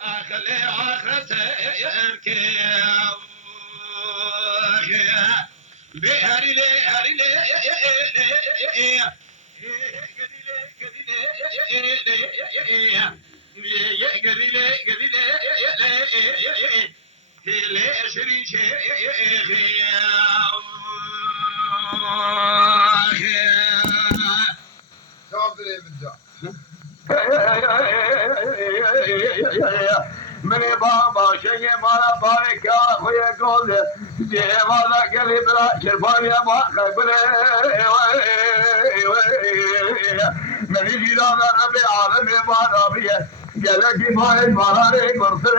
أخلي آخرتك بهري لي هري لي من بابا شيء ما بارك يا اخويا قول دي ماذا قلبي بلا شرفان يا ما خبره من يجي لا ربي عالم ما ربي قالك ما المراري مرسل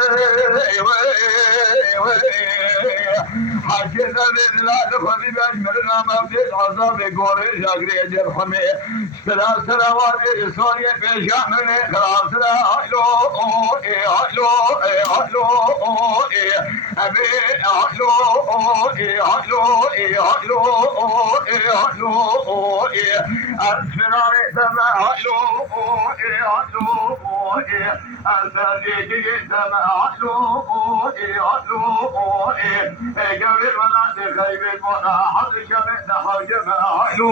حكينا لا نخلي بأجملنا مبدئ عذاب قوري جاقري جرحمي سلا وادي سوريا بيشامني خلاص لا هلو هلو هلو أبي هلو هلو هلو هلو أسفراري سما هلو هلو أسفراري سما هلو هلو قبل ولا تخيب ولا حد كمن حجم هلو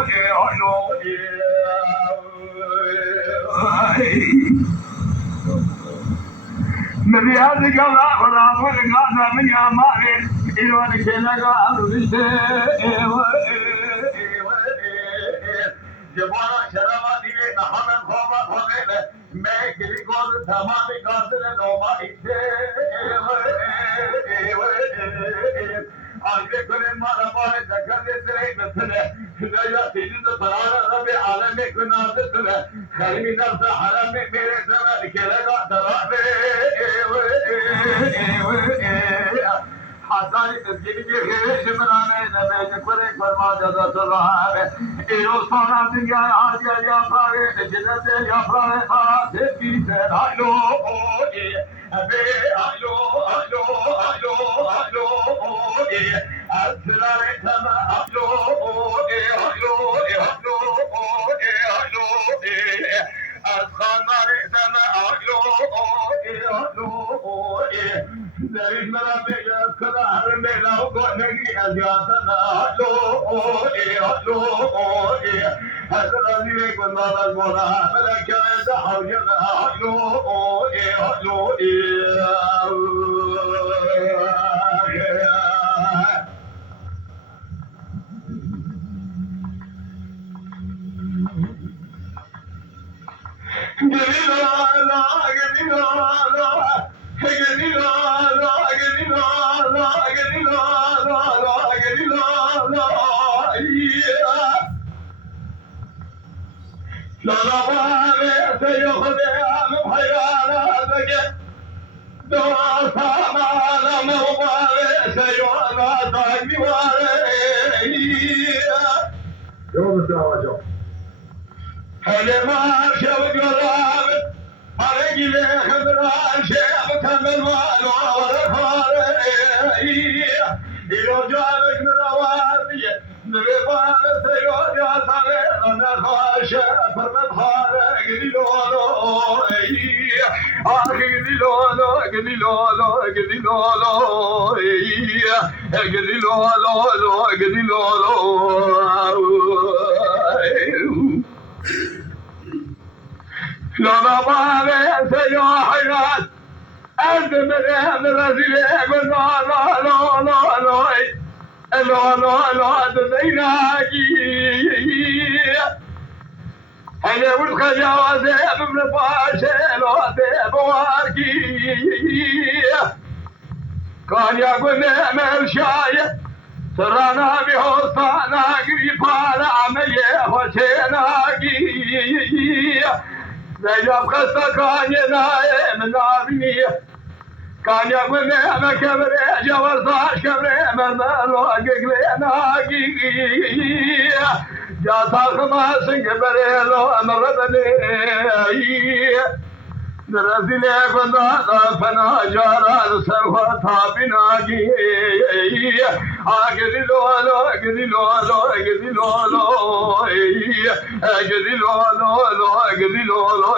هلو نبي هذا قولا ولا فرقانا من يا مالي إيوان كيلغا أرضي جبارا شرماتي نحمن خوما خومي मैं किसी को धमाके कासे नोमा इसे आगे कोने मारा मारे जगह दे तेरे नसले नया तीन तो बराबर रबे आलम में कुनाज़ तले खरीमी नफ्स हरम में मेरे समा केलेगा दराबे حضاری تجیبی خیلی جمرانه نمیشه کره فرما جدا سلامه ایرو سونا دنیا آجا یا پاره جنت یا پاره آسه پیسه آلو ابی آلو آلو آلو آلو اسرار سما آلو آلو آلو آلو اسخان سما آلو آلو There is not a major color, made out of Nagi as Yasana. As a living with Mother Mona, but I can't how you هلما شوق الرابط على جبه خضران شيخ كمل مالو ورفاره إلو جالك من روابي نبيبان سيو جاسالي أنا خاشة فرمت حالك لولو آخي لولو لولا بالي سيو حيات أنت من رزيلي قل لا تزيناكي هيا وسخ جوازي من باشي لو تبواركي كان يقول نعمل شاية سرانا بحصانا قريبانا عميه وشيناكي نجاب خستا كان ينايم نابي كان يقول نعم كبري جوال صاش كبري مرمالو قلقليناكي جاسا خماسن كبري لو مربني درزی لبنا فنا جارا سرفتا بناگی آگری لولو آگری لولو آگری لولو آگری لولو آگری لولو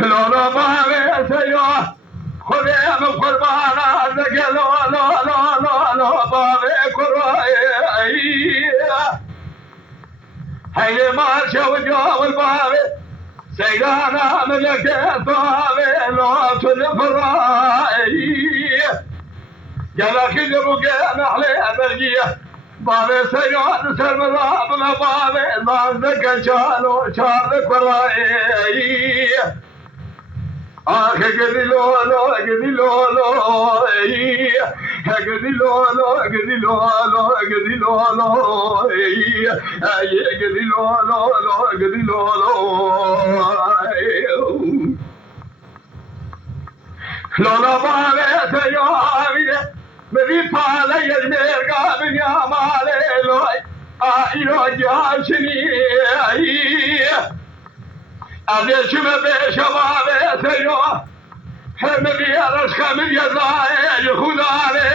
لولو بابه سیاه خودم قربانا دگه لولو لولو بابه قربایی هيا ما شو جو البابي سيدانا ملك الطابي لو تلفراي جلا كل بقى نحلي برجية بابي سيدان سرمرا بلا بابي ما ذكر شالو شارك وراي قدي لولو قدي لولو قدي لولو قدي لولو قدي لولو قدي لولو قدي لولو لولا بالي سيامي مذي بالي يجميرقا من يا مالي لوي آئلو جاشني أذي شما بشبابي سيو هم بيارش خمل يزاي خداري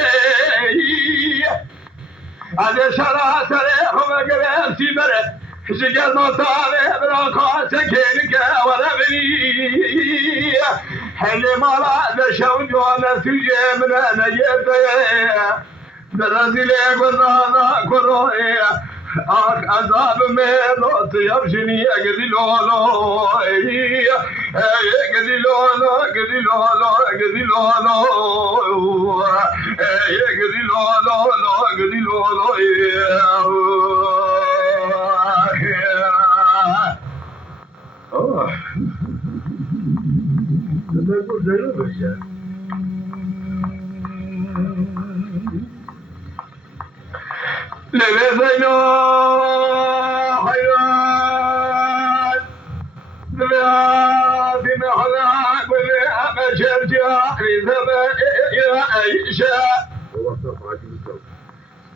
أذي شرا سريخم قبل سيبري شجر نصاري براقا سكينك ولا بني حلي مالا دشون جوانا سجي من أنا جيبتي درزي ليك وزانا كروي عذاب ميلو تيبشني اقدي لولو اقدي لولو اقدي لولو اقدي لولو اقدي لولو اقدي لولو ده يقول زي ما لبثنا حيوان ذبيات محلاك وذهب شرجاني ذبيات عيشا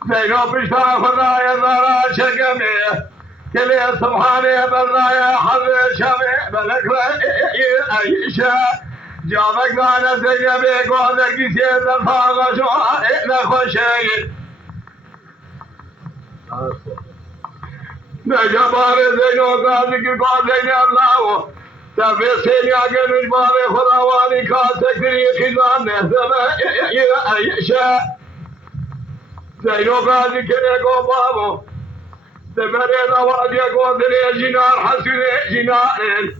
زينو بشتاق الراية ذرا شقمي كلي سبحاني بالراية حظي شمي بلك عيشا جامك دانا زينبي قوضك سيد الفاغشو نخو شيء نجبار زينو قاضي کی قاضي الله تبي سينيا گنج بار خداواني کا تکری خزان نهزم عيشا زينو قاضي كره کو بابو تبري نوادي کو دل جنار حسن جنار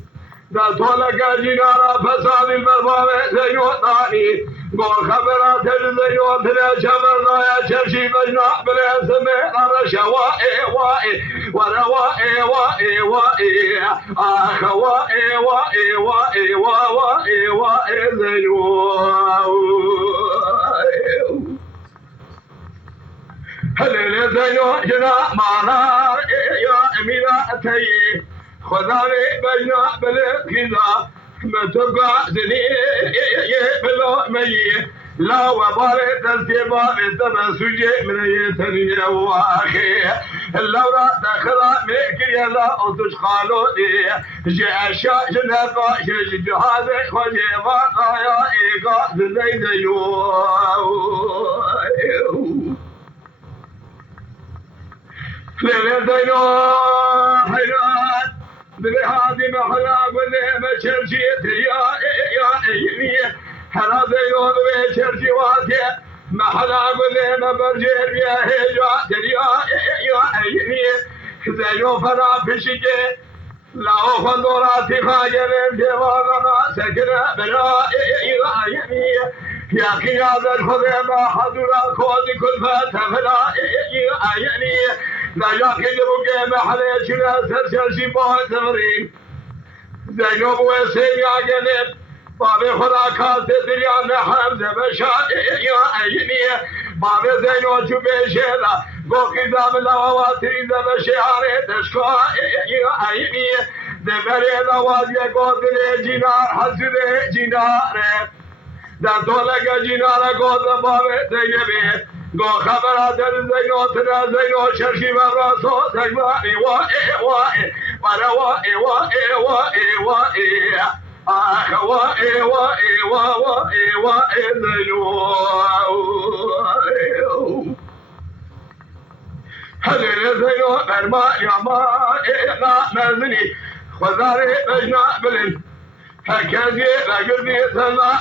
دا طولك جنار فساد البرباب زينو ثاني قول خبرات زينو ثنا شبر ضايا شرشي بجنا بلا سمع رشا وائي وائي وروائي وائي وائي آخ وائي وائي وائي وائي وائي زينو هلل زينو جنا معنا يا أميرة أتي خذاري بجنا بالخذا ما تبقى زني بلو مي لا وباري تسيبا بتبا سجي من يتني واخي اللورا دخلا ميكر يلا أطش خالودي جاء شاجنا قاشج جهاز خجي واقايا إيقا زي زيو ليلتينو حيران بهذه محلا وذي مشرشيت يا عيني حلا زينو بشرشي واتي محلا وذي مبرجير يا هجوات يا عيني زينو فنا بشجي لا فندوراتي خاجرين جوانا سكنا بلا يا عيني يا قيادة الخذيبة حضورا خوذي كل فتفلا يا عيني لا ياكل بقى محلي شنا سرسل شباه تمرين زينب وسيم يا جنب بابي خدا كاس دريا نحم زبشا يا عيني بابي زينب شبه شهلا قوكي زام لواتري زبشاري تشكا يا عيني زبري لواتي قوتل جنار حسد جنار دا دولك جنار قوت بابي زينب قا خبر در زینو تر زینو شرشی براسو تجمعی وای مرا وای آخ وای زینو هذه زینو برما یا ما مزنی خدای بجنا بلن هكذا لقربي سنا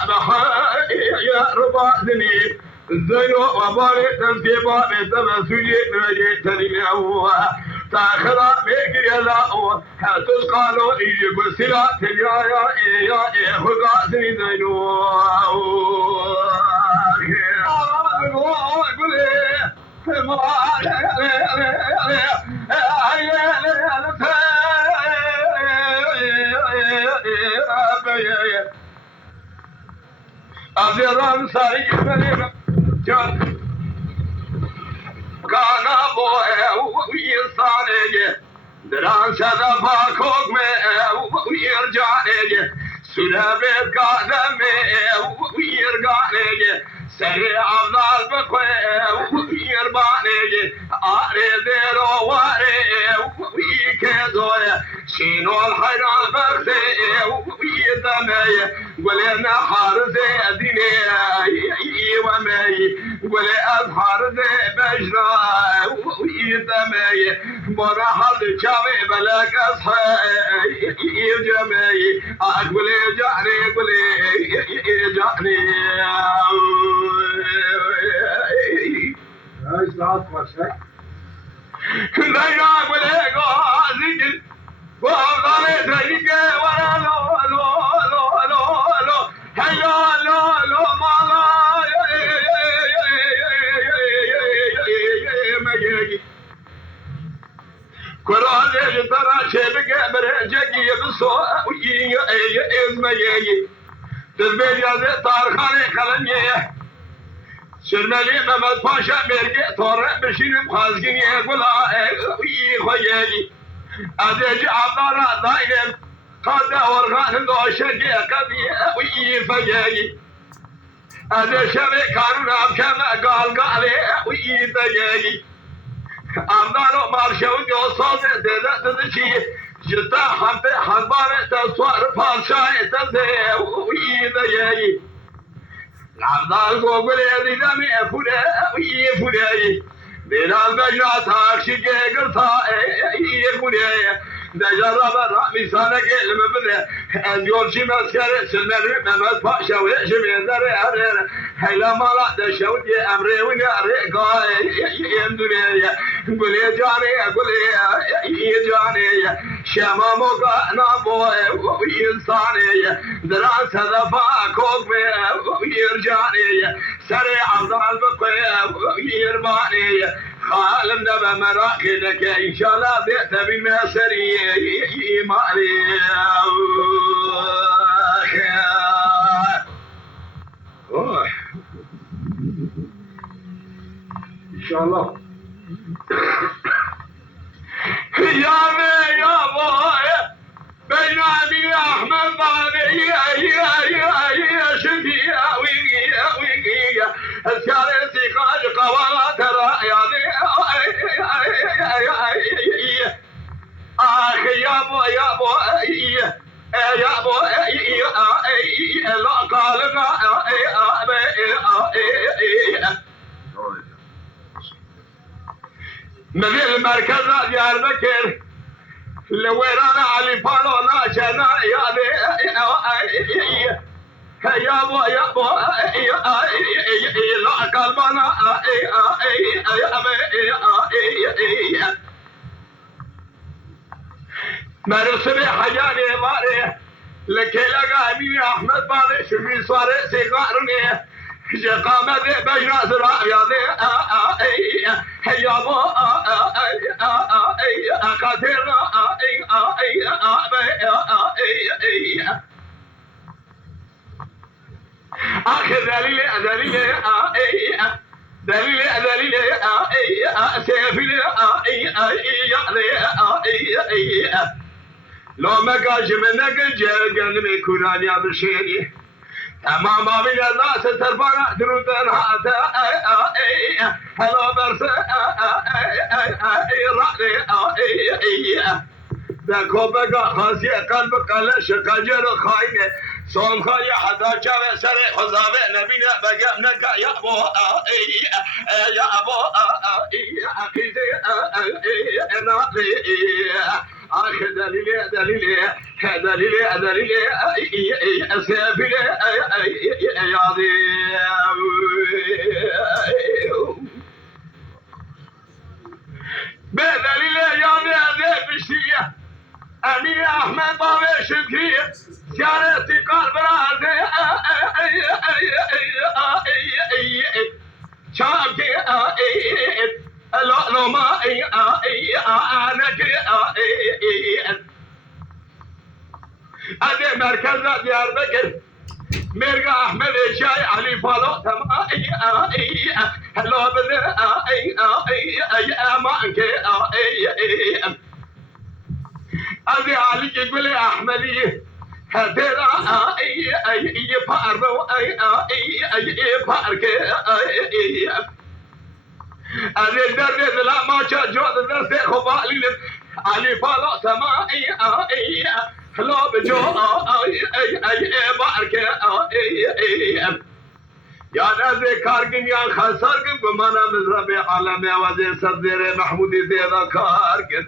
يا ربا زني زينو وباري تنتيبا بتمسوجي نجي تنيو تاخرا بكي لا حتى قالوا يجيب سلا يا خدا زني زينو أزيران ساري مريم جان كانا بوه ويصاني دران سدا باكوك ويرجعني سلابت قادمي ويرجعني سري عبدال بكوي ويرباني أريديرو واري ويكيزوي شينو الحيران بختي ويدمي قولي حارزي ديني ومي قولي أظهر زي بجنا ويدمي برا حد شامي بلاك أصحي يجمي قولي جعني قولي جعني ايش لعبت وشك؟ لا يقول لك زين وأفضل ذلك ولا لو هيا لو ما لا كل هذا ترى شبك برجعي بصو يزمي تزبير هذا تارخاني خلنيه شرمالي محمد پاشا مرگه طاره بشینم خازگینی گلا ای خویلی ادج عبارا دایم قد ورغان دوشگی قبی ای فجلی ادج شب کارون ابکم قال ای تجلی امدارو مارشو جو ساز دده چی جتا حبه حباره تصوار پاشای تزه ای تجلی عبدال قوقل يدينا ميفوده ويفوده بلال بجنا تاكشي قرطا يفوده دجرب الرأمي سانك المبنى الجول شي مسكرة سلمر ممت باشا ويشمي ذري هيلا مالا دشودي أمري وناري قاي يمدني قولي جاني قولي جاني شما موقعنا بوي وينساني دران سدفا كوكبي ويرجاني سريع عبدال بقوي ويرباني خالم دبا مراكدك إن شاء الله بيت بالمسري إيماني ان شاء الله يا بوي بين أبي أحمد بابي يا شفيع ويقيا الكارثي قال قوالات رأياني أخي يا بوي لا قال من المركز ديال بكر لويرانا علي فالو ناشنا يا بو لا قلبنا مرسبي حجاني ماري لكي لقى أمين أحمد بالي شمي صاري سيقارني قامت بجنا زراع يا يا بو قاتل آخر دليل سيفي لو ما قاش منك جرقن من كورانيا بشيري تمام بابين الناس ترفعنا درودن هذا هلا برس دكو بقى خاصية قلب قلش قجر خاينة صون خاية حدا جاب سر خزابة نبينا بقى نقا يا أبو يا أبو أخيزي أنا آخ دليلي دليلي دليلي دليلي أسافلي يا ذي بدليلي يا ذي بشتية أني أحمد بابي شكري زيارتي قلب رازي شابكي لا ما أنا أدي مركز ديار بكر مرقى أحمد الشاي علي فالو تما هلا بدر أمانك أدي علي يقول أحمدي هدرا فارو فارك أدي درد لا ما شاء جود درد خبالي علي فالو تما هلا بجو بارك يا نازي كارجن يا خسارجن بمانا مزربي عالمي وزي صدر محمودي زيدا كارجن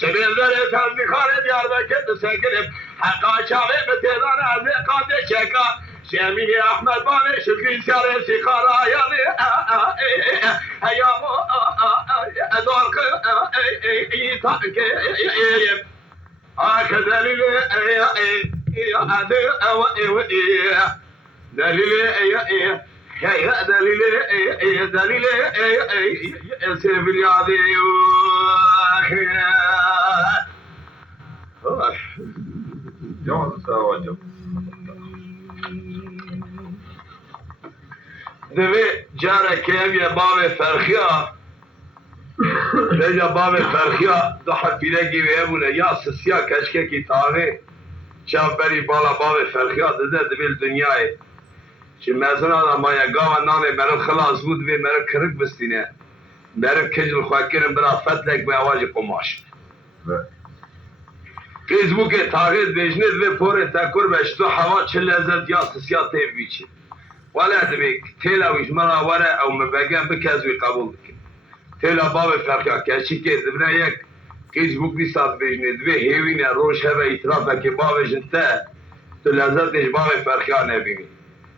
سنين ذري تازي خارج يار بكت سكرب حقا شاوي بتيدان عزي قادي شكا شامي احمد باني شكري ساري سيخارا يعني ايامو ادورك ايطانك دليل يا دليل سيف الياضي دبي جارة كام يا بابي فرخيا لجا بابي فرخيا ضحك بلاقي بيابونا يا سسيا كشكي كتابي شاف بري بالا بابي فرخيا دبي الدنياي شي مثلا ما يقاوى نامي مرد خلاص بود بي مرد كرك بستينه مرد كجل خواكرم برا فتلك بأواجي قماش فيسبوك تاغيد بيجند بي پور تاكور بشتو حوا چل لذت يا سسيا تيب بيچي ولا دبيك تيلا ويجمرا ورا او مباقان بكازوي قبول بك تيلا بابي فرخيا كاشي كي دبنا يك فيسبوك دي سات بيجند بي هيوين روش هبا اترافا كي بابي جنتا تو لذت ايش بابي فرخيا نبيني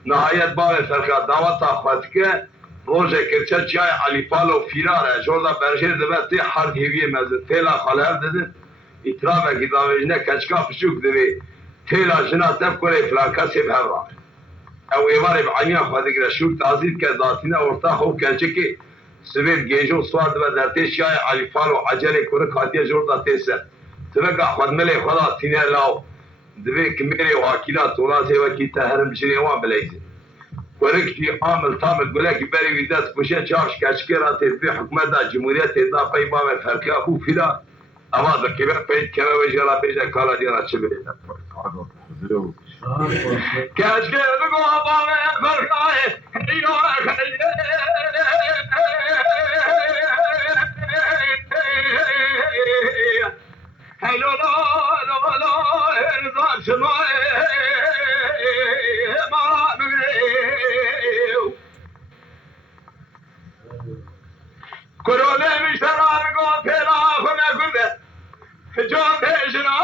نهایت باب فرخا دعوت خود که روز کرچه چای علی پالو فیراره جوردا برشیر دبت تی حرد هیوی مزه تیلا خالر دده اطراف کی داوجنه کچکا پشوک دوی تیلا جنا تب کنه فلانکا سیب هورا او ایوار بعینیا خود که شوک تعزید که ذاتینه ورتا خو کرچه که سبب گیجو سوار دبت در تی چای علی پالو عجله کنه کاتیا جوردا تیسه تبقى خود ملی خدا تینه لاو دبي كميري واكينا توراسي وكي تهرم بشري وان بلايزي وركتي عامل طامل قولك بري ويدات بوشين شاش كاشكيرا تدبي حكومة دا جمهورية تدا باي بابا فرقي أبو فيلا أما ذكي بقى بيت كما وجهلا بيجا كالا دينا تشبري كاشكيرا بقوا بابا فرقي هلو لا لا لا ارضا شماء مرا مغيو كرولي مشترار قوتي لا خنا قلبه جون بيجنا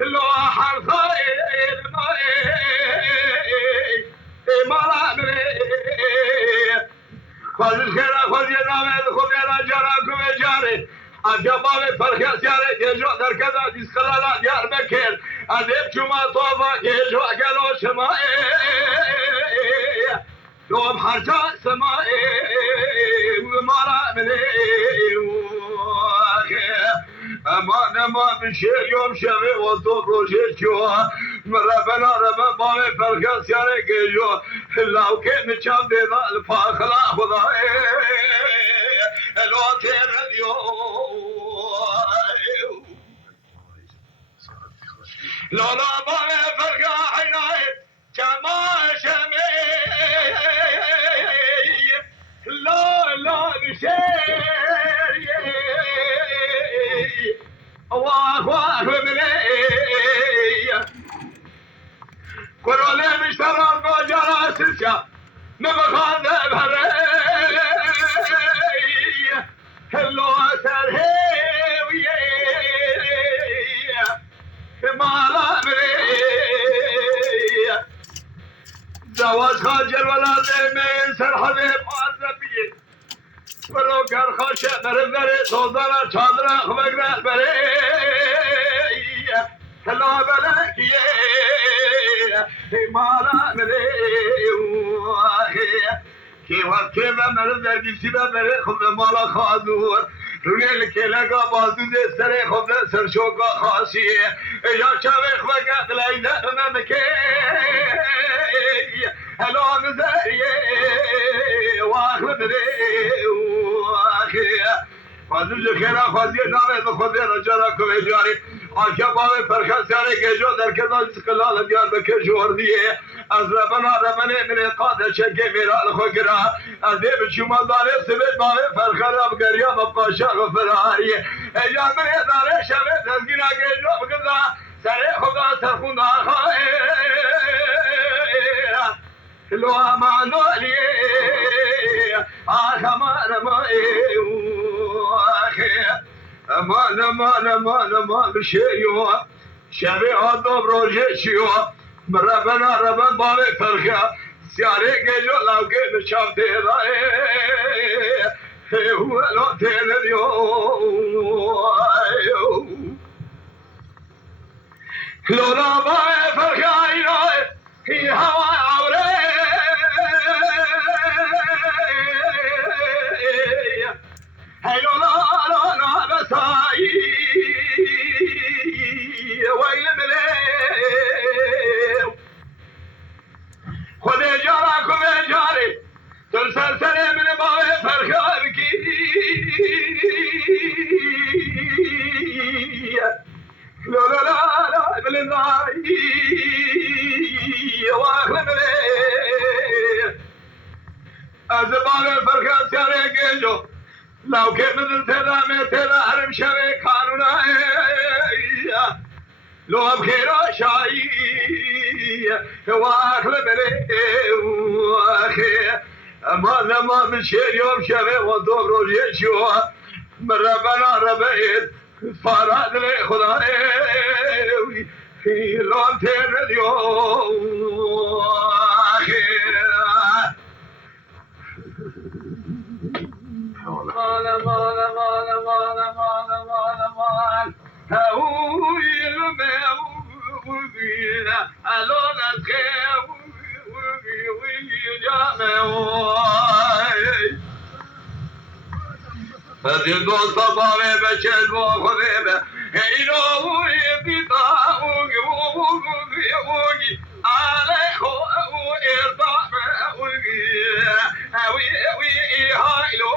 لو حرصاي مرا مغيو خذ الخير خذ ينامي خذ ينا جراكم جاري الجبال فرخي سياري كيجو در كذا ديس خلالا ديار بكير اديب شما طوفا كيجو قالو شمائي دوم حرجا سمائي ومارا مني اما بشير يوم شبي وطوب روشي شوا مرفنا ربا بابي فرخي سياري كيجو لو كي مچام دينا الفاخلا خدائي لو تير اليوم لا لا بابي فرخي لا نشير الله مني قرولي مشترى بجرى سلسة نبخان بهري هلو سرهي مالا مني جواز خاجر ولا من سرحبي معذبية برو گر خاشه برندره توزانا چادره خبگره بره هلا بلکیه مالا مره که وقتی به مرد درگیسی به بره خب مالا خادور رونی لکلگا بازدود سر خب سرشوکا خاصیه یا چاوه خبگه دلیده ممکه هلا نزاریه واخر مره فازم خیرا خواهدی نامه بخوده رجالا کوه جاری آکه باوی پرخستیانه که جو در کدان سکلال دیار بکر جوردیه از ربنه من قادر شکه میرال خوگرا از دیب چوما داره سبت باوی فرخراب گریا بپاشا و فراریه ایجا من داره شبه تزگینا که جو بکردا سره خدا سرخونده خواهی لو امانو لیه آخمان مایه امان بشیو شبه آدم روژه چیو ربن باوی فرخه سیاره گجو لوگه نشام تیرائه هولو تیلیو لولا باوی فرخه اینای هی هوای عوره هی لولا بسایی ویل ملیو خود جارا کمه جاری تل سرسره من باوی فرخه بکی لولا بلنایی واخل ملیو از باوی فرخه سیاره گیجو لو که بدل تیلا حرم شوه قانونا لو اب خیرا شایی واخل بله اما من شیر یوم شوه و دوم روزیه شو ربنا ربید فاراد لی خدا لو اب تیر دیو مال هاوي الموبينا الون الخير هذه دوست باوي بچل و خديبه هينو يبيتا وغي عليكو ارضا وي هايلو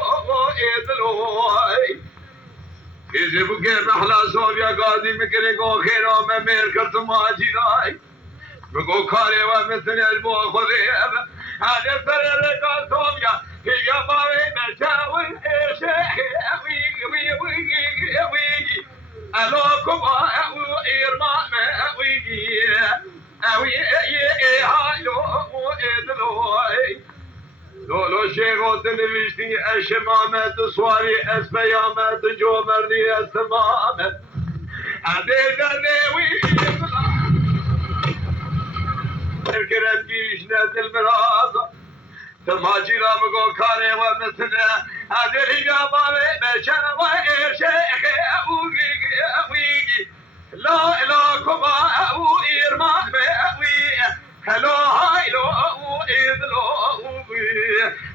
ادلوي إذا بقى محلا صوبيا قاضي مكري قو خيرا ممير كرتو ماجي راي بقو كاري ومثل البو خذيب هذا الفرر قا صوبيا هي باوي مشاوي وي ألوكم إرما وي هايلو ادلوي لولو شیخو تنویشتی اشمامت سواری اسپیامت جو مردی استمامت عدیده نیوی کرم گیش ندل مرازا تماجی را بگو کاره و مثنه عدیده جامعه بشن و شیخ اوگی لا الا کما او ایرمان وی هلو هایلو ادلو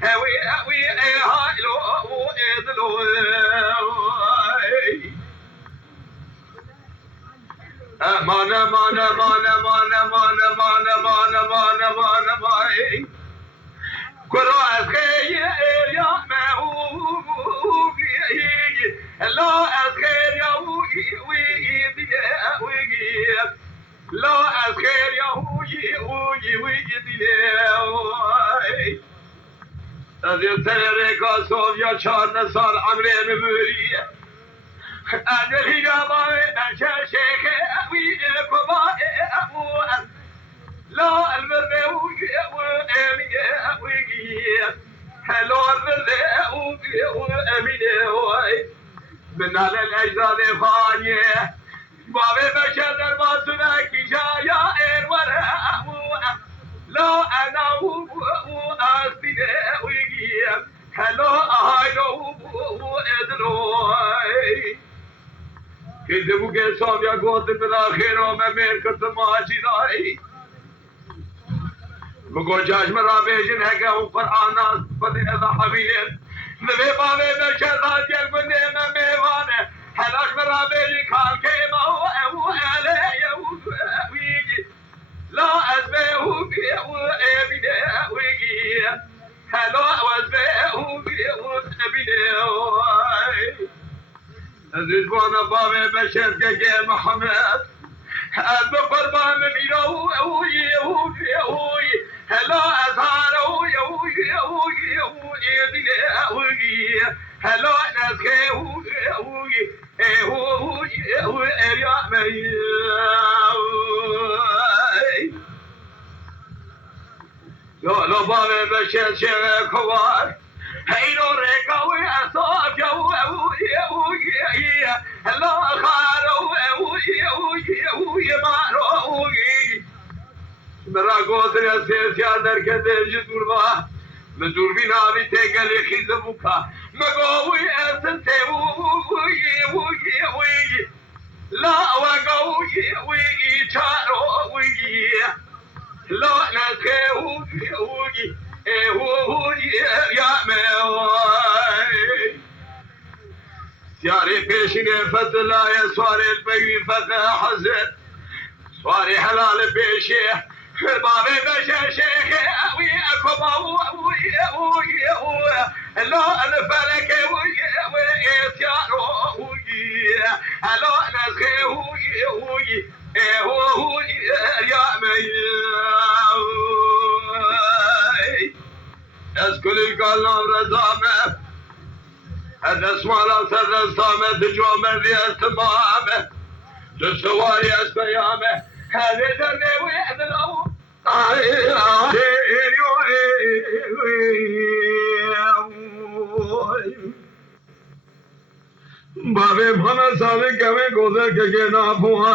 وي هايلو ادلو مانا كرو اسخير يا لا اسخير يا وي لا اسخير يا وي وزیر تریکا سویا 14 سال عمره مبوریه ادری جوای نشه شیخ وی کبای ابو لا البر و امینه وی هلو البر و امینه وی من على الاجداد فانيه بابي بشر در باسنا كشايا الورا لا انا واستي ويجي هلو هايلو ادلوي كذبوا كسام يا قوت بالاخير وما ملكت ماشي داي بقول جاج مرا بيجن هكا وقرآن بدي اذا حبيل نبي بابي بشر ذات يلقني ما ميوانه هلاك مرا بيجي كان كيما هو علي ويجي لا أزبه وأبينه ويجي هلا وأزبه وأبينه الرضوان بابي بشر كجي محمد أب قربان ميرو هلا أزهار ويجي هلا نسكي هو أريا مي لو بابي بشر شر كوار هينو ركوي أصاب هلا خارو مارو مرا قوتنا سياسيا در كده جدور با مدور بنا بي تقل خيز بوكا مقوي أسنتي لا وقوي چارو لا نسكي يا موي سياري بيشني فتلا يا سواري البيوي فتا حزن سواري حلال بيشي بابي بشا شيخ اوي اكبا لا الفلك سيارو لا نسكي يا مي اسكل الكلام رزامه هذا اسمع سرسامه تجوم ذي استمامه تسواري اسبيامه هذا درني ويحذلو بابي محمد صالح كوي گذر के ना हुआ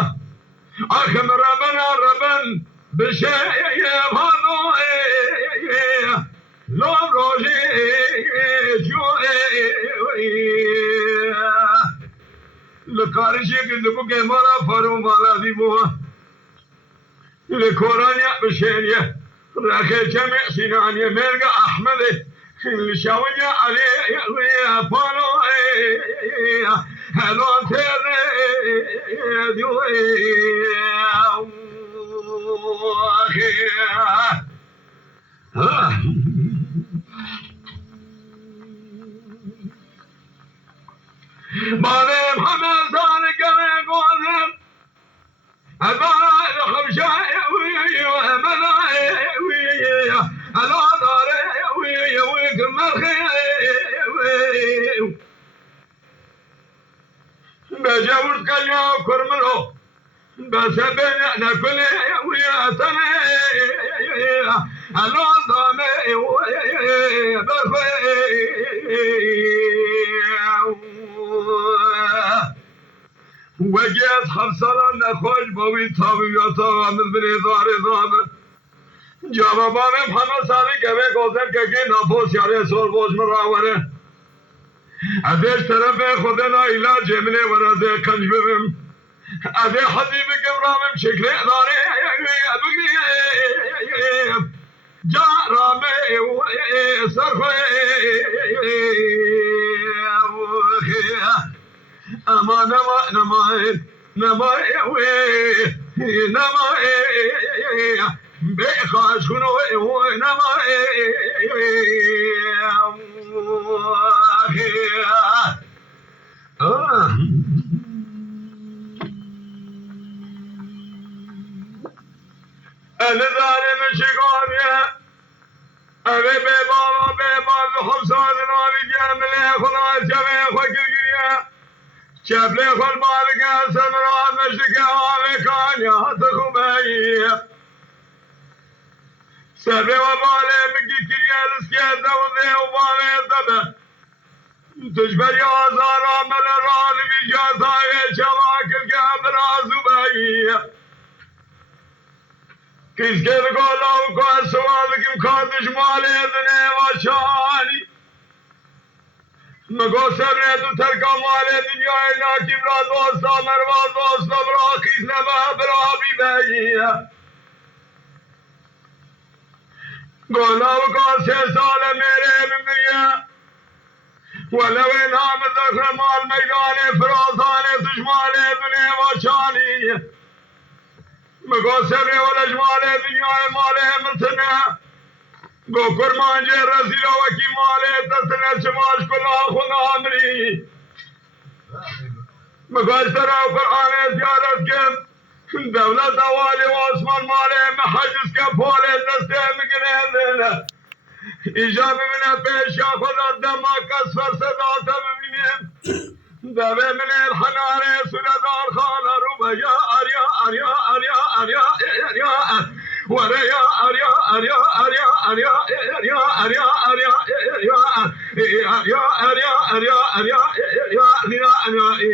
आखिर रबना रबन بشيء भानो लो रोजे जो لكارشي كذبوا كمالا فرو مالا ديبوا لكورانيا بشينيا راكي جمع سنانيا ميرغا أحمد لشاونيا عليه فانو هلو تيري ديوي بعدين حمد ذلك يقول أبا الخمشاء وملاي أنا داري وكمل بجاوز كيا كرملو بس بين نكل ويا سنة أنا دامي بخي وجهت خمسة نخوش بوي طبيعتا عمل بني دار دامه جوابا में फनो सारे कवे गोदर के नफोस यारे सोल बोझ में रावरे आदेश तरफ है खुदा ना इलाज जेमने वराजे खंजबेम आदे हदीब के रामम शिकरे दारे अबगी जा रामे सरफे अमा नमा नमाए بخاش کنو نما الظالم شقامية أبي بابا حسان نانی جمله خدا جمع خگریه چپله خود بالگه سمران مشک آل کانیات خوبه سبه و باله مگی کریه رسکه دوزه و باله دبه تجبری آزار آمد ران بی جاتای چواکل که برازو بایی کس که دگولاو که سوال کم کادش ماله دنه و چانی مگو سبره تو ترکا ماله دنیای ناکیم را دوستا مروا دوستا برا خیز نبه برا بی بایی گولاو که 3 سال میره بمیه ولو نام ذكر مال ميدان فرازان دشمال دنيا وشاني مقصر ولا جمال دنيا مال مثنى گو کرمان جه رسیل وکی مال تسنى شماش كلا خنا امري مقصر قرآن زيارت كم دولت دوالي واسمان مال محجز كفول دسته مقنه ایجاب من پیش خدا دما کسفر صدا تبینیم دبه من الحنان سردار خان رو یا آریا آریا آریا آریا آریا وریا آریا آریا آریا آریا آریا آریا آریا آریا آریا آریا آریا آریا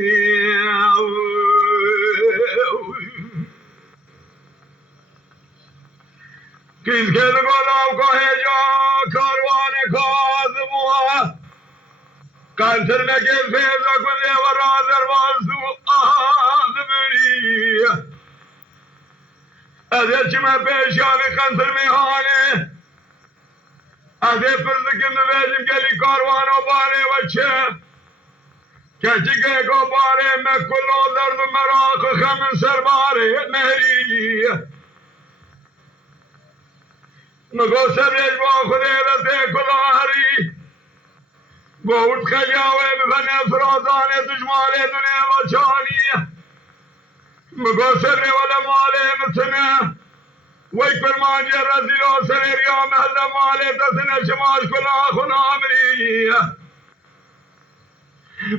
किस खेल को लाव कहे जा कारवान खाद मुआ कांसर में के फेज कुले वरा दरवाजू आद मेरी अदे चमे पेशावे कांसर में हाने अदे फर्ज के नवेज के लिए कारवानो बारे बच्चे क्या जिगे को बारे में कुलो दर्द मराख खम सरबारे मेरी مگوسر یجوا خدیرت کلاهری گوت خجاوه بفنه فرازان دشمال دنیا و چانی مگوسر ولا ماله مثنه وی کرمانجه رزیل و سنریا محل ماله تسنه شماش کلاه خنا امری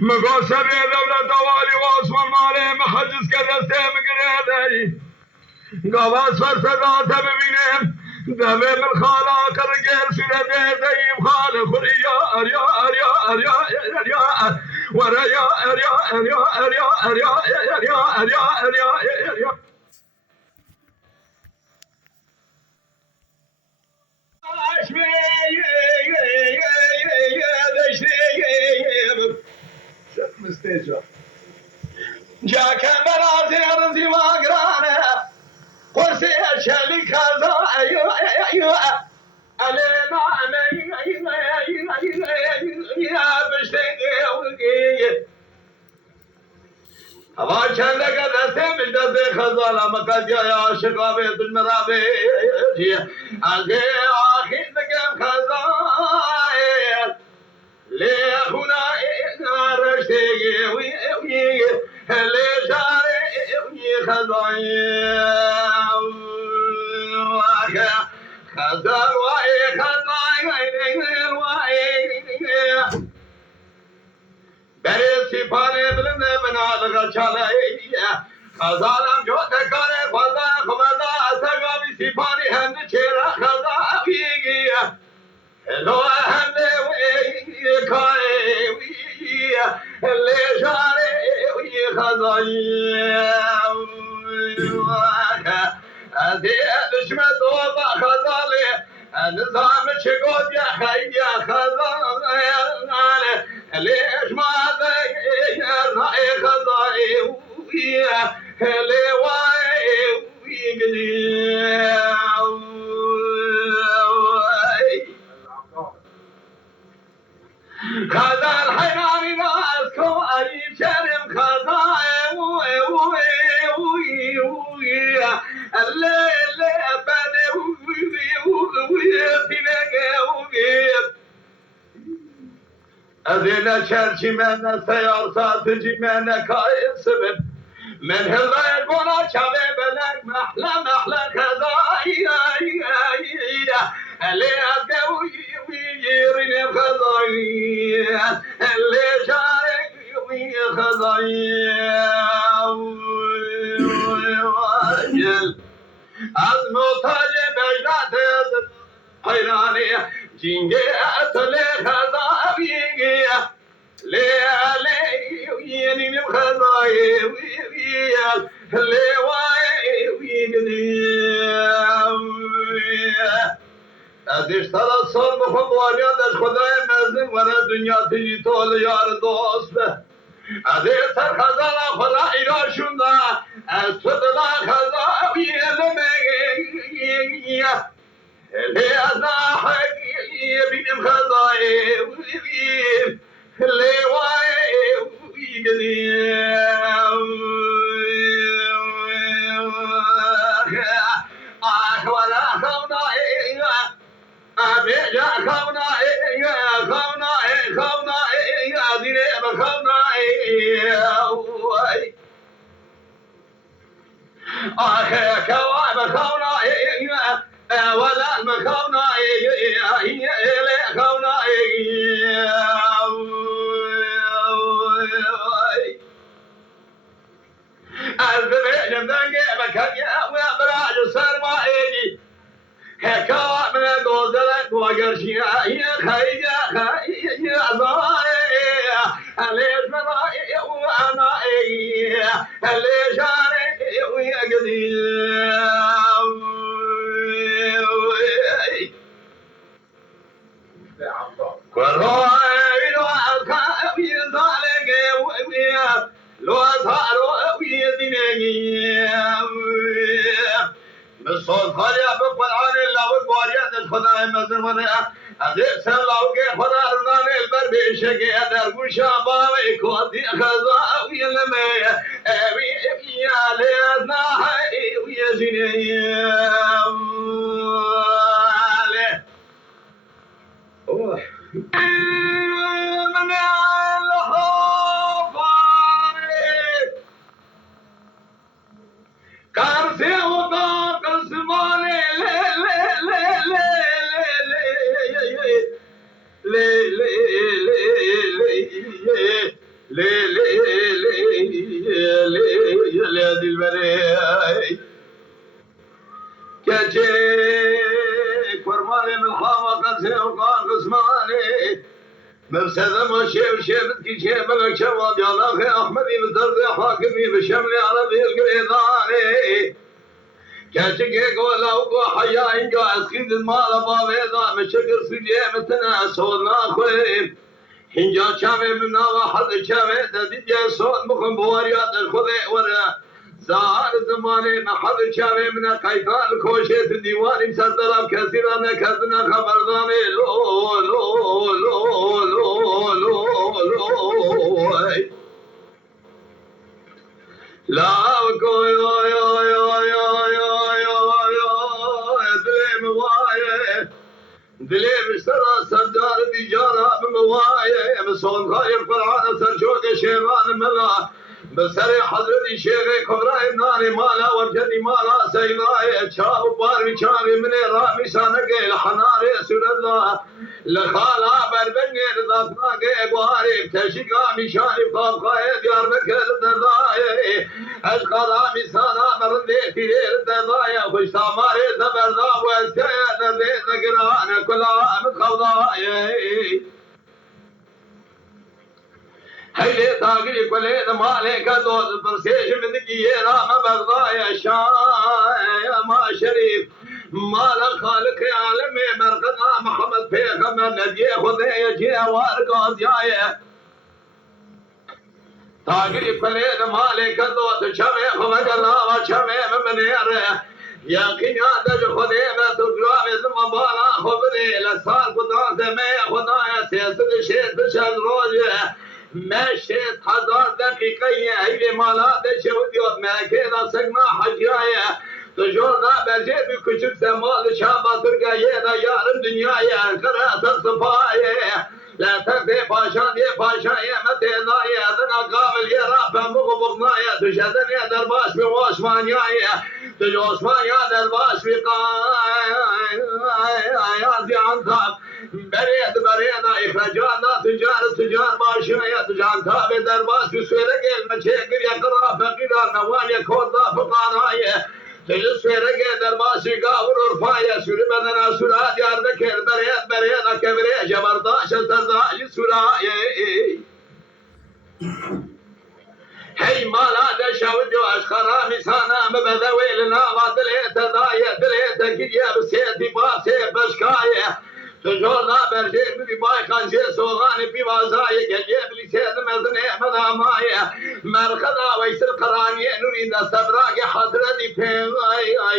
مگوسر دولت والی و اسمان ماله محجز که دسته مگره دهی گواز فرصدا تبینیم دمه من خالا کرگل سرده دیم خال خوریا اریا اریا اریا اریا وریا اریا اریا اریا اریا اریا اریا اریا اریا جا كان براسي رزي ما قرانا قرصي شالي خذا ايوه ايوه علينا يا بشتي هوا چند کا دستے میں دستے خزانہ مکہ جایا شقاوے تجھ مرابے آگے آخر تکم خزائے لے خونا رشتے گے لے شارے خزائے خزان وائے خزائے وائے بره سیپانه بلنده بنا لگا چاله خزانم جو تکاره خدا خمدا سگامی سیپانی هم چهره خدا بیگی هلو هم وی کاره وی لیشاره وی خزایی از دشمن دو با خزاله نظام چگود یا خیلی خزانه ليش ما رأي خضائي ويا هلي واي خذا الحنان ناسكو أي شرم خضائي ويا الليل بدي ويا أذينا شرشي من سيار ساتجي من كايس من هلاي بونا شابي بلك محلى خزايا اللي أدوي ويجيرني بخزايا اللي شارك يومي خزايا واجل عزمو طالب اجنات حيراني جنجات لي خزايا لي ويني بخزايا ويال لي واي ويني ازش ترى الصوم بخطواني ازش خداي مزن ورا الدنيا تجي طول يار دوست ازش تر خزالا خدا ایرا شوندا از تدلا خزا ویلمگی اللي ازاحك بينم خزاي ويبيم اللي واي ويقلي ولا خونا أبيجا خونا خونا ديني خونا كواب خونا ولا المخونا إلي خونا البيت مدنجي بكيا وابراج السرمائي كواب من الغزلة وقرشيا خيجا خيجا ضايا اللي سمائي وانا اللي شاري ويقضي بالصوت خالي بقرآن الله والباريات الخداع مزن وريا أديب سلاو كي خدا رنان البربي شكي أدر مشابا ويكوتي خزا ويلمي أبي يا ليزنا حي ويزيني مرسدم وشيب شيبت كي شيبك شواد يا اخي احمدي بزرد حاكمي بشمل عربي القريضاني كاشكي قولا وقو حيا انجا اسكيد المال بابيضا مشكر سجي متنا سولنا خوي انجا شامي منا وحد شامي تدجي صوت مخن بواريات الخذي ورا زهر زماني محل شامي من قيقان الكوشة الديواني سردرام كثيرا كذنا خبرداني لو لو لو لو لو لو لا وكو يا يا يا يا يا يا دلي موايا دلي مشترى سردار تجارة بموايا مسون خايف قرآن سرشوك شيران ملا بسري حضرتي شيخي كبراء ناري مالا وبجدي مالا سيناي اتشاو باري شامي من رامي سانكي لحناري سر الله لخالا بربني رضاقناكي بواري بتشيقا مشاري بطابقاي ديار بكر الدرداي اشقالا مسانا مرندي تيري الدرداي وشتاماري زبردا واسكايا دردي نقران كلها متخوضاي هيلي تاقري كلي مالي كدوز برسيش من كيرا مبغضا يا يا ما شريف مال الخالق عالمي مرقنا محمد بيغمر نجي خذي يجي وارقاز يايا تاقري كلي مالي كدوز شمي خمقنا وشمي ممنير يا قيا دج خذي ما تقرامي ثم بالا خبري لسال قدرات مي خدايا سياسة شيء تشهد روجه مشيت حضار دقيقية هيلي مالا دشوديوت ما كذا سقنا حجاية تجورنا بجيب كشف سمال شابا ترقاية دا يار الدنيا قرأت الصفاية لا تكفي باشان يا باشاية متى ضاية ذنا قابل يا رابا مغبغناية تشهدني درباش بواشمانياية تجوشمانيا درباش بقاية يا زي عنطاب برينا إخراجانا تجار باشايا تجان تابع درباس بسويرة قل مشاكل يقرأ فقيرا نوالي كوردا فقارايا تجسويرة درباس يقاور ورفايا سوري بدنا سورا ديار بكر برينا كبري جبرداش ترداش سورايا هي مالا دشاود يواش خرامي سانا مبذوي لنا وادليت داية دليت كيديا بسيتي باسي بشكاية تجورنا برجي بلي باي خانجي سوغاني بيوازاية جلية بلي سيد مزني مداماية مرخدا ويسر قراني نريد استبراقي حضرتي فين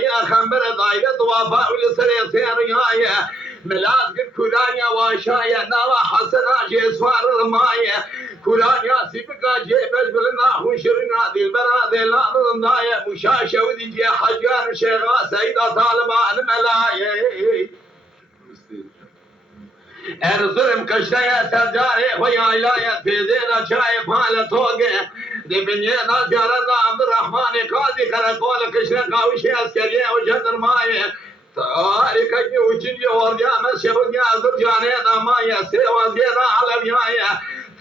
يا خمبر داية دوافا ولسري سيرياية ملاذ كورانيا واشايا نوا حسنا جسوار رماية كورانيا سيبكا جيبش بلنا خوشرنا دلبرا دلنا رمضايا مشاشة ودي حجار شيخا سيدة طالبان ملاية ارزرم كشتايا سرجاري ويا إلايا في زينا شايف حالة توقع دي بنينا جارنا عبد الرحمن قاضي كرقول كشنا قاوشي اسكرية وجدر ماية تاريخ يوجد ورجع مسيبني أزر جانينا مايا سيوا زينا على ميايا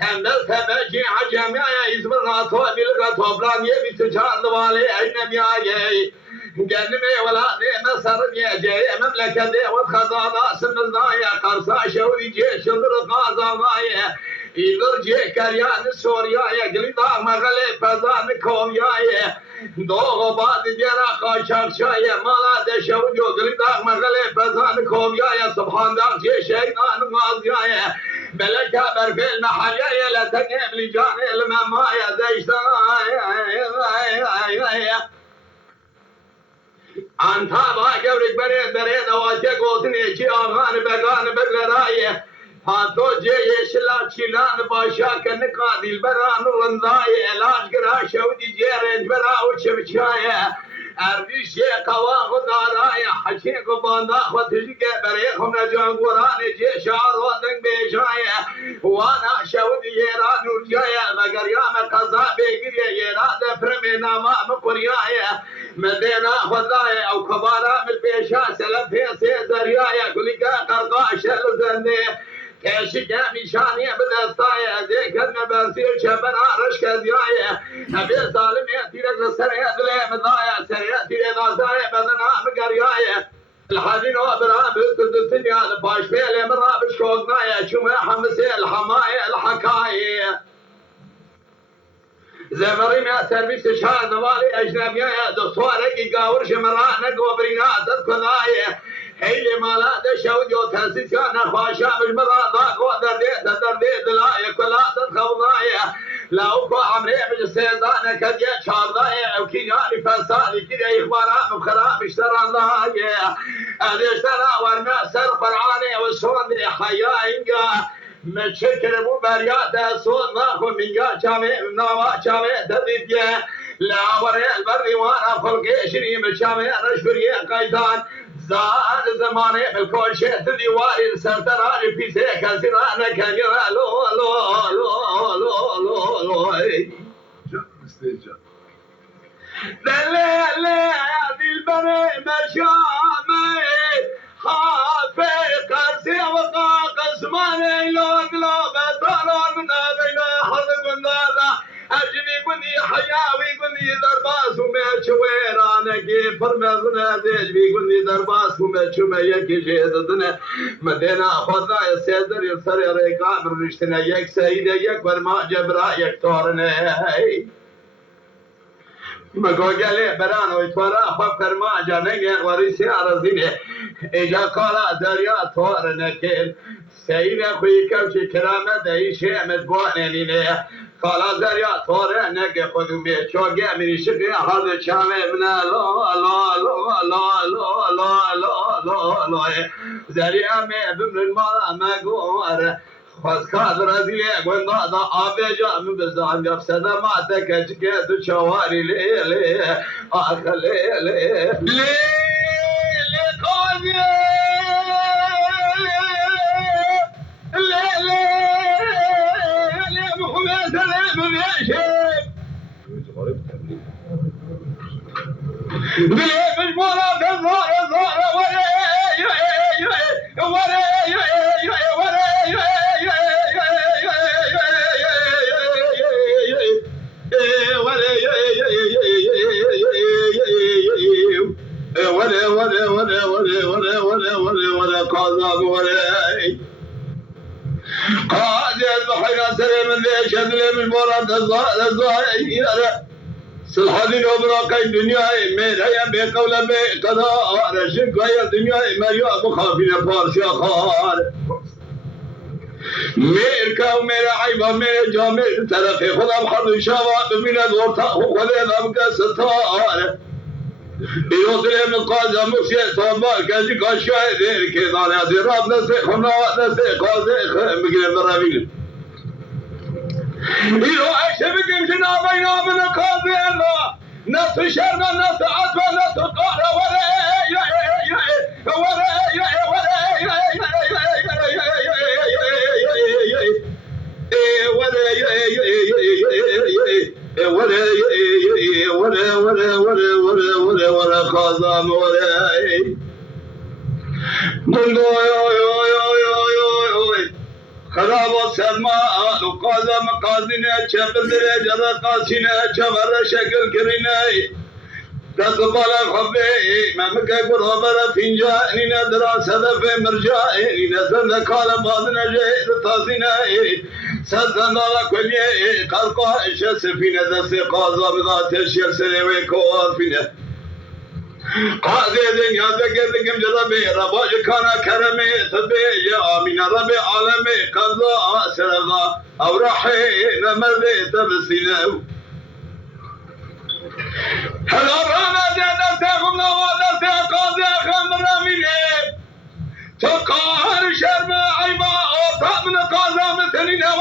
تندل تبجي حجميايا إزمرنا طوبي لغا طوبلان يبي تجار دوالي أين ميايا جنبي ولا دي مصر يجي مملكة دي والخزانة سمزنايا قرصا شوري جيش الرقازانايا إذر جي كريان سوريايا قليطا مغلي فزان كوميايا دوغو بعد دينا قاشاق شايا مالا دي شوجو قليطا مغلي فزان كوميايا سبحان داق جي شيطان مازيايا ملكة برفي المحليا لتقيم لجاني الممايا ديشتايا أنتا باقي بريد واتي قوتني جي آغان بغان بغراية هاتو جي يشلا چلان باشا كنقا دل بران رنداية علاج قرا شودي جي رنج برا وشبشاية أرديش قوا خداراية حشيق باندا خدشي بريخ نجان قراني جي شعر ودن بيشاية وانا شودي يرا نور جاية مگر يام قضا بيگري يرا دفرمي ناما مقرياية مدينة خداية او كبارا من بيشا سلفي سيزرياية قلقا قرقاش الزني كاشي كامي شاني بدستاية ذكر نبرسير شبنا رشك زياية أبي ظالم يأتيرك لسرية دلي مضايا سرية دلي غازاية بدنا مقرياية الحدين وابرا بلتد الدنيا باش بيلي مرا بشكوغناية شمع حمسي الحماية الحكاية زمري ما سربيس شهر دوالي أجنبية دكتورك يقاور شمرا نقو برينا تدكناية هيلي مالا دشوديو تنسيسيا نخواشا بالمرا ضاقو دردي دلاية كلا تدخوضاية لاوكو عمري بالسيدانة كدية شارداية وكياني فسالي كده إخبارا مخرا بشتران ضاية أدشترا ورنا سر قرعاني وصوندي حيا إنقا متشكر مو بريات صوت ناخو منقا شامي نوا شامي دردية لا وري البري وانا خلقي شريم شامي رشبري قيدان زاد زماني بالكل شيء ديواري سرتراني في سيكا زرانا كاميرا لو لا دي البني مشامي حافي قرسي وقا قسماني لو قلوب طالون من بين حلق النادا أجني كني حياوي كني درباس وما شويرانا كيف فرمزنا ديج بي كني درباس وما شوما يكي جيدتنا مدينة خذنا يسيدر يسر ريقا من رشتنا يك سيدة يك برما جبرا يك تورنا مگو گله بران و توارا خواب کرما جانگه وریسی عرضینه ایجا کالا دریا توار نکل سینه خوی کوشی کرامت ایشه مدبوانینه کالا دریا توار نگه خودومی چوگه منیشقی حال چامه منا لا زریا می بمن مالا مگواره خواست رازیه گنده دا آبه جام بزن یفسده ماته کچکه تو چواری لی آخه لی کازی لی محمد سلیم بیشم بلی مجموعه بزاره وره شدل من بارد رضای سلحانی نوبراقی دنیای میره به قول به قضا رشقای دنیای مریا بخافین پارسی خار میر که میره عیبا میره جامع طرف خودم حضر شوا ببیند ورطا خودم که ستار ایو دل من قاضی مسیح تابا کسی کاشای دیر که دانه از راب نسه خنا نسه قاضی بگیره مرویل ایو عشه بگیم جنابی نامن قاضی الله نسو شرم نسو عطب نسو قهر ولا قاضم ولا خراب سرما قاضم قاضينا شبل جرى قاسينا شبر شكل كرينا تقبل خبي ما مكا قرابر فنجاننا دراسة في مرجائنا زند قال بعضنا جيد تاسينا سدنا كل قلقا شسفينا دس قاضا بذات الشر سلوي كوافينا قاضي دنيا ذكركم جربي رباج كان كرمي تبي يا امين ربي عالمي قضاء سرغا او رحيل مرضي تبسينا هلا رانا جانا تاخم نوادر قاضي خمر مني تقهر شرم عيبا اوطا من قاضي مثلنا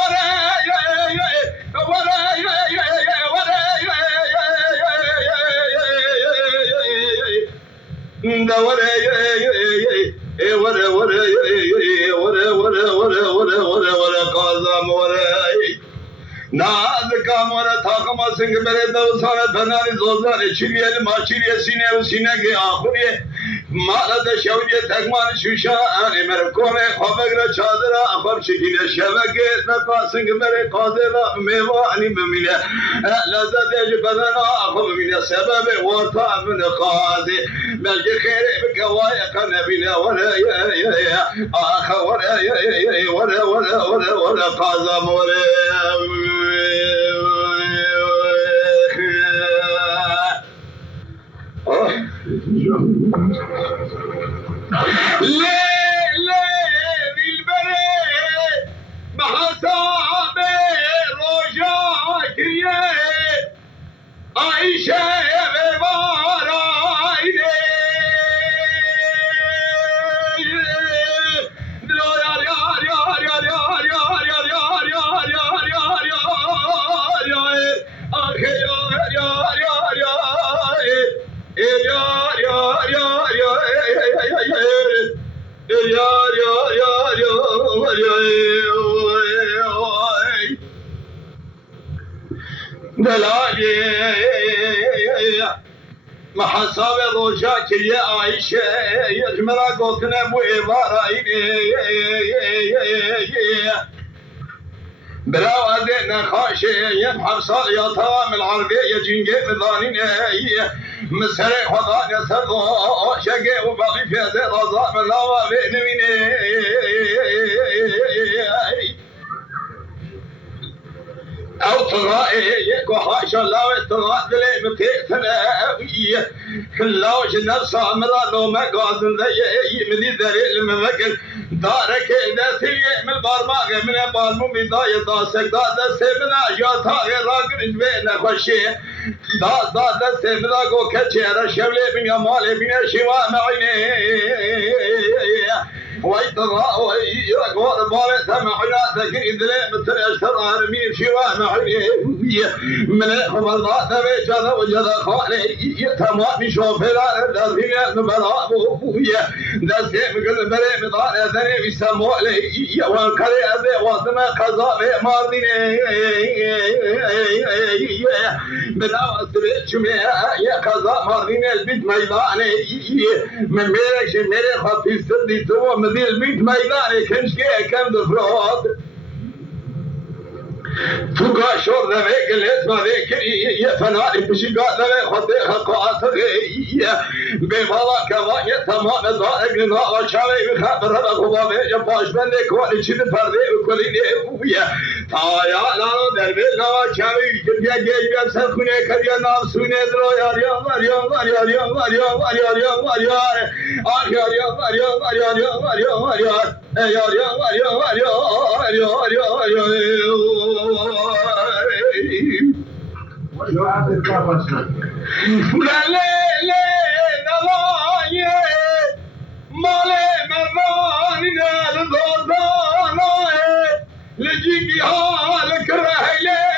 نازكام ولا تاكما سنگ میرے دوستان بناری دوستان چیریه ماچیریه سینه و سینه کے آخریه مالد شویه تکمان شوشان میرے کونے خوابگر چادرہ اخر شکینه شبکه نقا سنگ میرے قادرہ میوانی بمینه لذت جبدنا اخر بمینه سبب ورطا من قاضي بلجي خير بكوايا قنبينا ولا آخر ولا قاضم ولا ليه بالبري بحساب رجاكيه عايشه محساب روشا كي عايشة يجمرا قوتنا بو إبارة براو أدينا خاشي يبحر صالياتا من العربية جنجي مضانين مسري خضان يسرضو شقي وباقي في هذه الرضا من لاوا بينمين أو ترائي يكو حاشا لاوي ترائي دلي متيتنا كلاوش نفسها مرا لو ما قادن ذي مدي ذري الممكن دارك داسي من بارماغ من بالمو بداية داسك داسي من أجاتا راقن بين خشي داسي من أقو كتشير شبلي من يمالي من شواء معيني ويتراء ويقول بارة سمعنا ذكي دلي مثل أشتر أرمين شواء معيني من خبرنا تبي جذا وجذا خالي يتمام شوفنا الذين نبرابو داسي مقل بري مضان ذني بيسمو لي وانكري أذي وطنا قضاء ماردين بلا أسرع شميع يا قضاء ماردين البيت ميداني من ميرك ميرك خفي سردي تو مدي البيت ميداني كنشكي كم دفراد فوقا شور ذبيك الاسم ذيك يفنالي بشيقات ذبيك خطيخ قاطغي بمالا كمان يتمام الضائق لنا وشاوي بخبر هذا قبابي جباش بندك واني شد فردي وكليني تایا لانو در بیل نوا چاوی گریا گیبیا سرخونه کدیا نام سونه درو یار یار یار یار یار یار یار یار یار آخ یار یار یار یار یار یار یار یار یار یار یار یار لا نوايه مال مراني الغزانه لجيكي حالك رحلة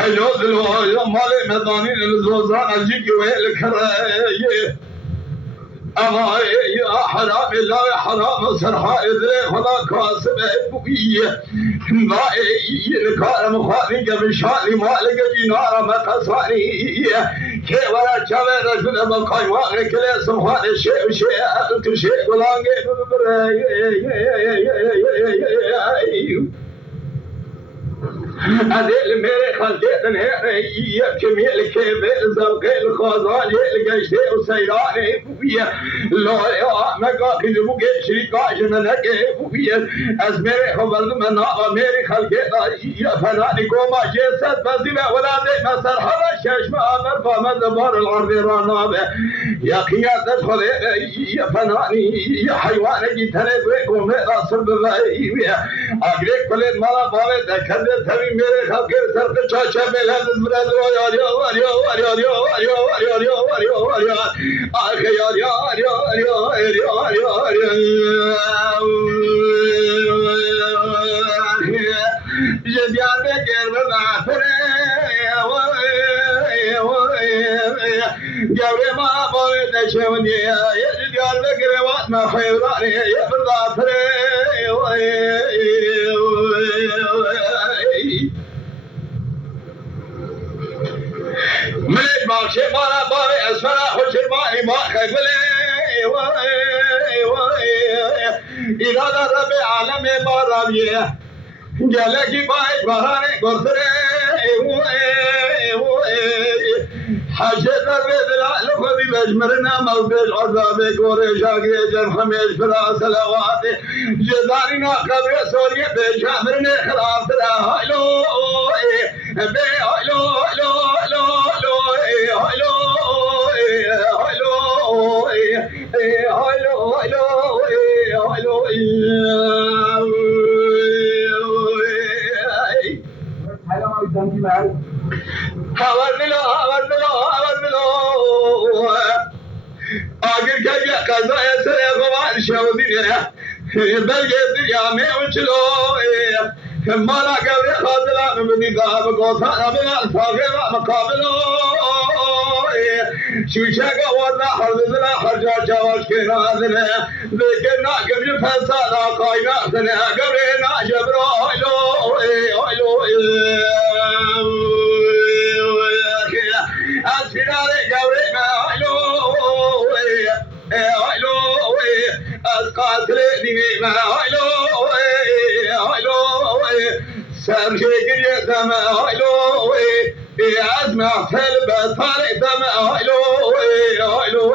هلو ذلو يا مالي مدانين الزوزان اجيك ويلك رايه اما يا حرام لا يا حرام سرها ادري خدا كاسب بويه ما الكرم خالق بشالي مالك جنار ما قصاني كي ولا جابر رجل ما كاي ما كله سبحان شيء شيء كل شيء بلانگه أدل ميري خلدتن هيري يبكمي الكيبي زوقي الخوضان يلقشتي وسيراني بوية لا يا مقاقي لبوكي شريكاش منكي بوية از ميري خبرد من ناقا ميري خلقتنا يفناني قوما جيسد بزيبه ولا دي مسر حدا ششم آمر فامد بار العرض رانابه يا قياد تدخل يفناني يا حيواني جيتني بيكم ميرا صرب بأيوية أقريك بلد مالا باوي دكندت تبي मेरे खाल के सर पे चाचा मेला दसमरा दो यार यार यार यार यार यार यार यार यार यार आखे यार यार यार यार यार यार ये ध्यान में केर बना फिरे جاوي ما بوي دشوني يا ध्यान में केर बात ना खैरानी ये बर्दा फिरे ملك ماشي مالا باري اسفرا خوشر ماني ما خيبلي إرادة رب عالم بارابيه جلكي باي باراني قرصري حشد الرذل لخذي بجمرنا موقع عذابك ورشاقي جرحميش فلا سلواتي جدارنا قبر سوريا بجامرنا خلاف ترى هايلو بي هايلو هايلو هايلو هايلو هايلو هايلو هايلو هايلو आखिर क्या क्या कज़ा ऐसे भगवान शब्दी है बल्कि दुनिया में उछलो माला कब्र खादला में बनी गाब को था रबना सागरा मकाबलो शीशे का वादा हरदला हरजा चावल के नाज़ है लेकिन ना कभी फैसला ना कायनात ने कब्र ना जबरो हेलो हेलो أسرار جورنا هلو هلو أسقاط دينا هلو هلو سامشي دم هلو أزمع حلب طارق دم هلو هلو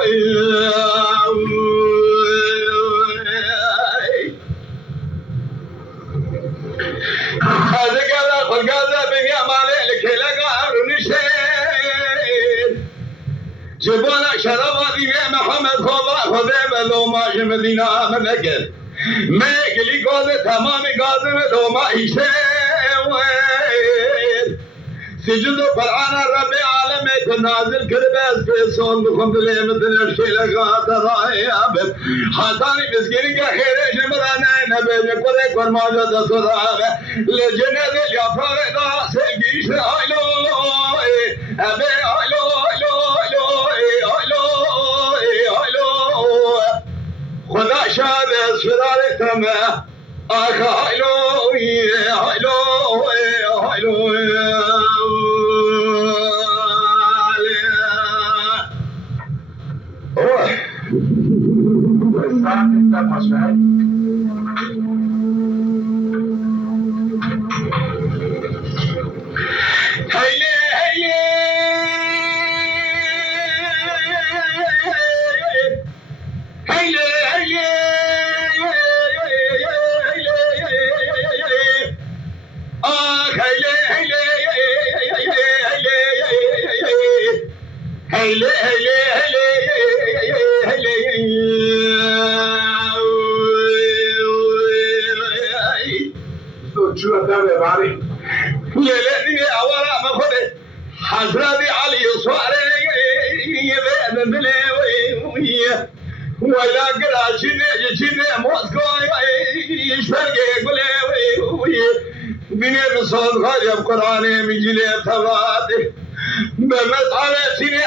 هذا كذا خلقنا بنيا مالك لقى أمر نشي جبانا شرابا دينه محمد خوبا خده بلو ماش مدینہ منگر میں گلی گوزه تمام گازه میں دو ماہیشه سجد قرآن رب عالم کو نازل کربه از پیسون بخم دلی مدن ارشی لگا درائے آبت حاتانی بسگیری کا خیره شمرانه نبی نکوره کن ماجد سرابه لجنه دل یا پرده سلگیش آئلو ابی آئلو خدا شاد اسفرار تمه آخا هایلو هایلو هایلو حضرت علي صاري ولا قرا شنو موسكو يشفق يقول بني بصوت غير القران من جلي تبات بمسألة سنة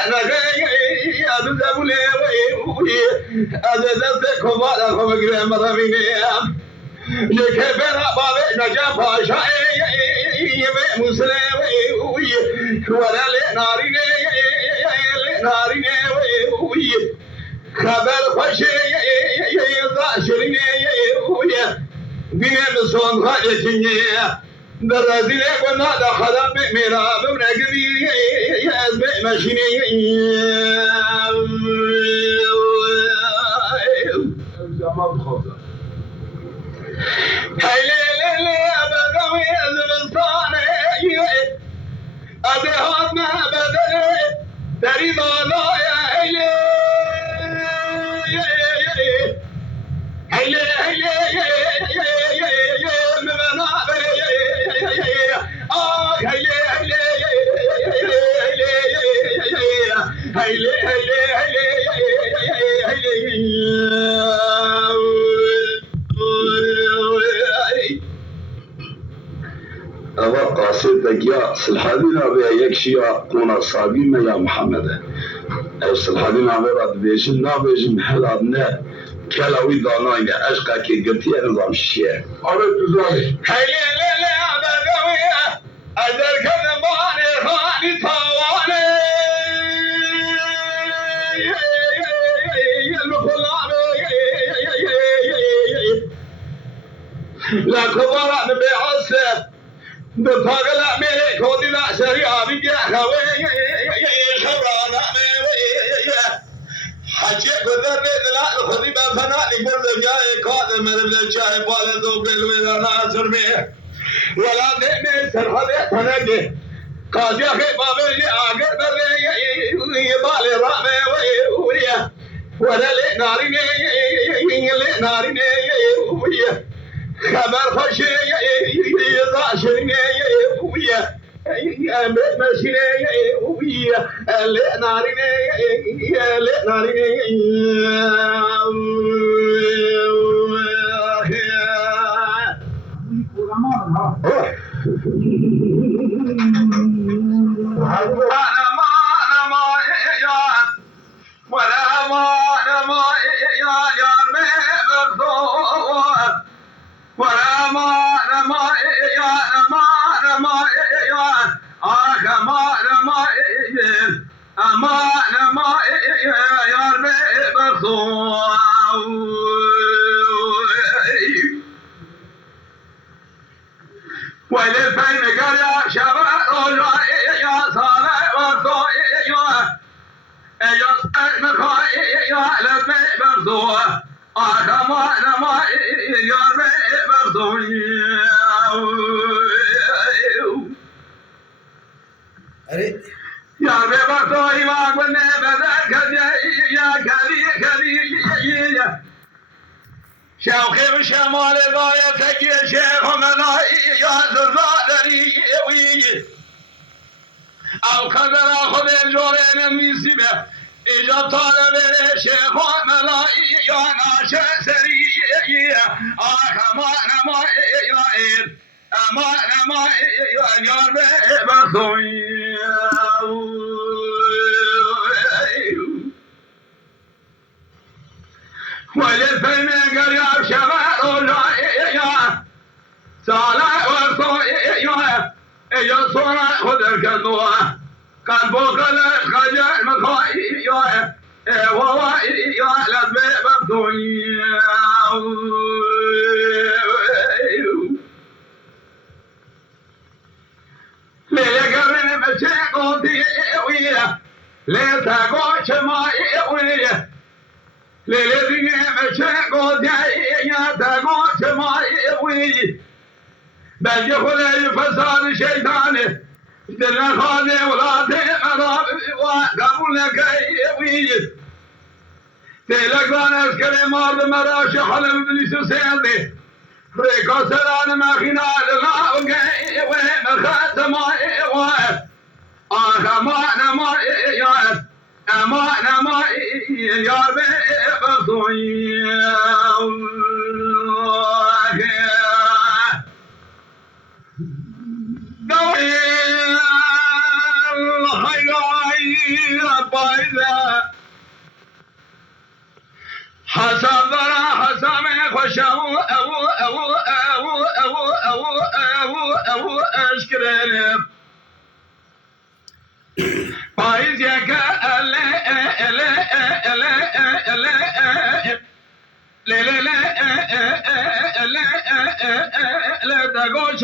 يا ذبولي هذا ذبكم على خمر مرميني لكبر بابي نجا باشا مسلم ولا لناري خبر خوشي ضاشرين بين بصوم خالتني درازي قلنا دخل بميرا بمرقبي يزبع ماشيني زمان خوزه هيلي أبدوي الزبطاني أدهات ما بدلي تريد الله يا هيلي أبقى صدق يا صلحابنا بيكشيا قونا صابين يا محمد صلحابنا براد بيجن نابيجن حلابنا كلاوي داناين أشقا كي قلتي نظام الشيء أرد تزاني هيلي أبدوي أدرك نباني خاني طواني لا كبار بيعصر بفاقل أمي كودي لا شريعة بيجي خوي خبرانا مي حجي قدر بيت لا خذي بفناني قدر جاي قادم من الجاي بالي ذوق الولانا سرمي ولا دمي سرحدي تنجي قاضي أخي بابي آخر بري بالي رامي ويا ولا لي ناري خبر خوشي ضاشرني ويا ماشيني ويا ناري ولفين قرية شباب يا صالح وردو يا مخاي يا لبي بردو ما يا ربي بردو يا ربي بردو يا قلنا بدك يا كذي شوقي وشمال ضايتك يا شيخ مناي يا زرادري وي او قدر اخذ الجورين الميسبه اجا طالب الشيخ مناي يا ناشا سري امان ما يا بخوي وللفيلم قريب شمال يا صالح ورطو يا صورة خذ الكنوة قلبك الخجل مخاي وهو يعلم بمبدوعي ليقرن مشيقو ديوية ليتاقو شمائي وية ليلي مشيقو ديوية تاقو شمائي وية بل يخلي فساد شيطاني دل خاني ولادي مرابي وقبول لك وية تلك وانا اسكري مارد مراشي حلم بليس سيدي ريكو سران ما خنال لا وقعي وين خاتم واقف أخمانا ما يعرف أمانا ما يعرف بطوي دوي الخير بايزة حسب حسب خشوا أو أشكرهم فايز يك لا تقوش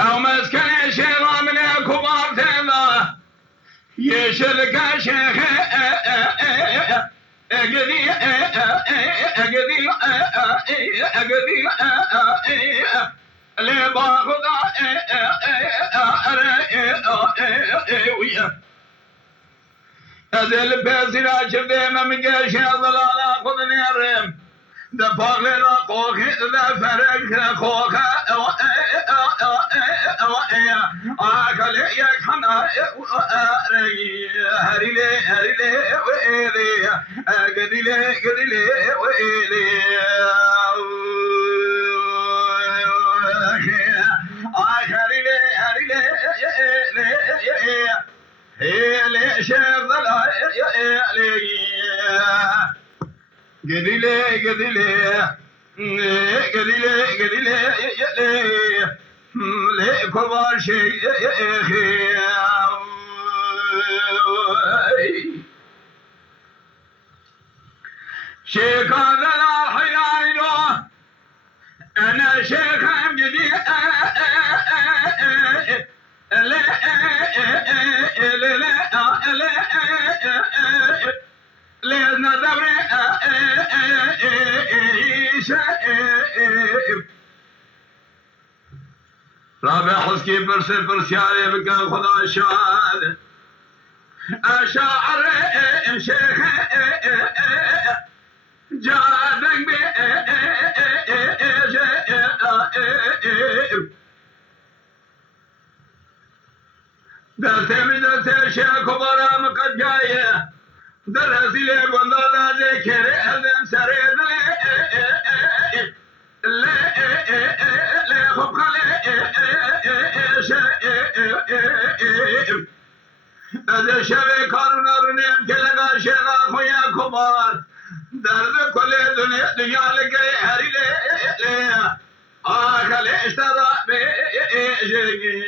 أو مسكن شيء من الكبار تلا يشلك شيخ أقدي اللي باخذ هذا البازل شفته ما مجاش ضلال خذني الرم دفاق لنا خوخ ذا فرق خوخ أكل يكحنا هريلي وإلي قديلي وإلي هريلي شيخ قديلي لي كبار شيخي شيخ هذا الحيان له أنا شيخ جديد لأن دبري رابع حسكي برسياري بقى خدا شاد أشاعر شيخ جادك درتي شيخ كبرى مقد جاية درسي لي قندولا ذكر أذن سريد لي خبخلي هذا شبه كارونا رنيم كلغا شيخا خويا كبار درد كل دنيا لقي هري لي آخل اشترى بيجي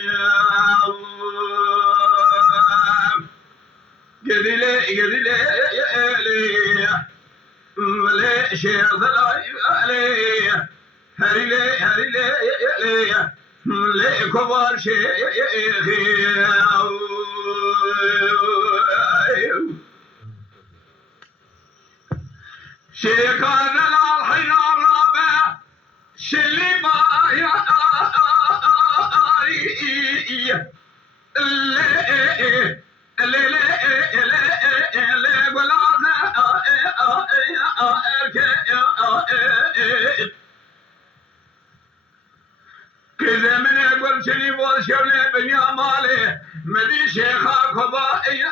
قدلي لي شيخ ضلالي هري لي لي كبار شيخي شيخنا الحين الرابع شلي ما يا كذا من يقول شني بول شولي بني مالي مدي شيخا كبائي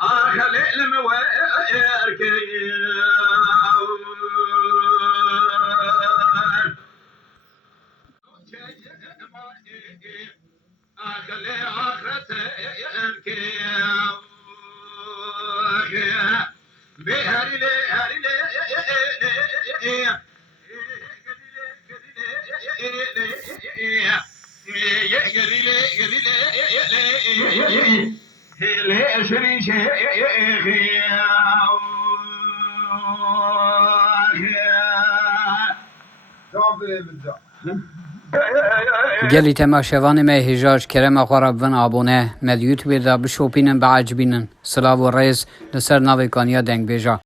آخر الموير كي آخرت بهري لي گلی تماشاوان ما هجاج کرم اخوار بن آبونه مد یوتیوب دا بشوپینن بعجبینن سلاو و ریز لسر ناوی کانیا دنگ بیجا